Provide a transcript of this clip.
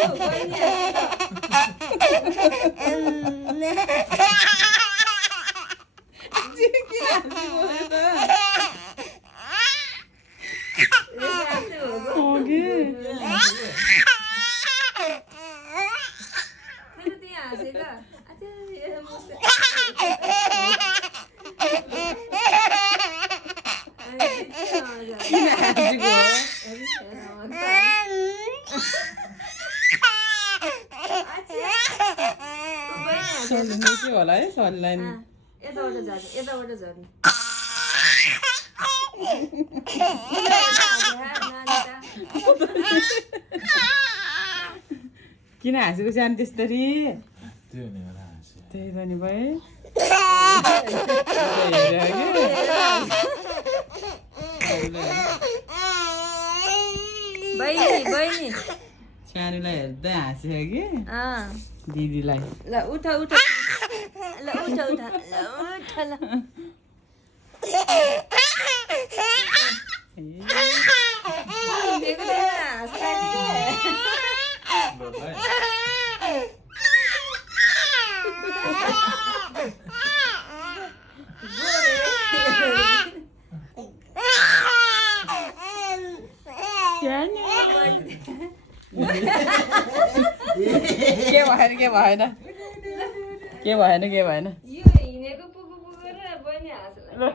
बहिनी किन हाँसिरहेको त होला है सरलाई यताबाट झर्ने यताबाट झर्ने किन हाँसेको सानो त्यसरी त्यही त नि भाइ बहिनी सानोलाई हेर्दै हाँस्यो कि दिदीलाई ल उठ उठ ल उठ उठ ल उठ ल के भएन यो हिँडेको पुगु पुगेर बहिनी हाँस्ला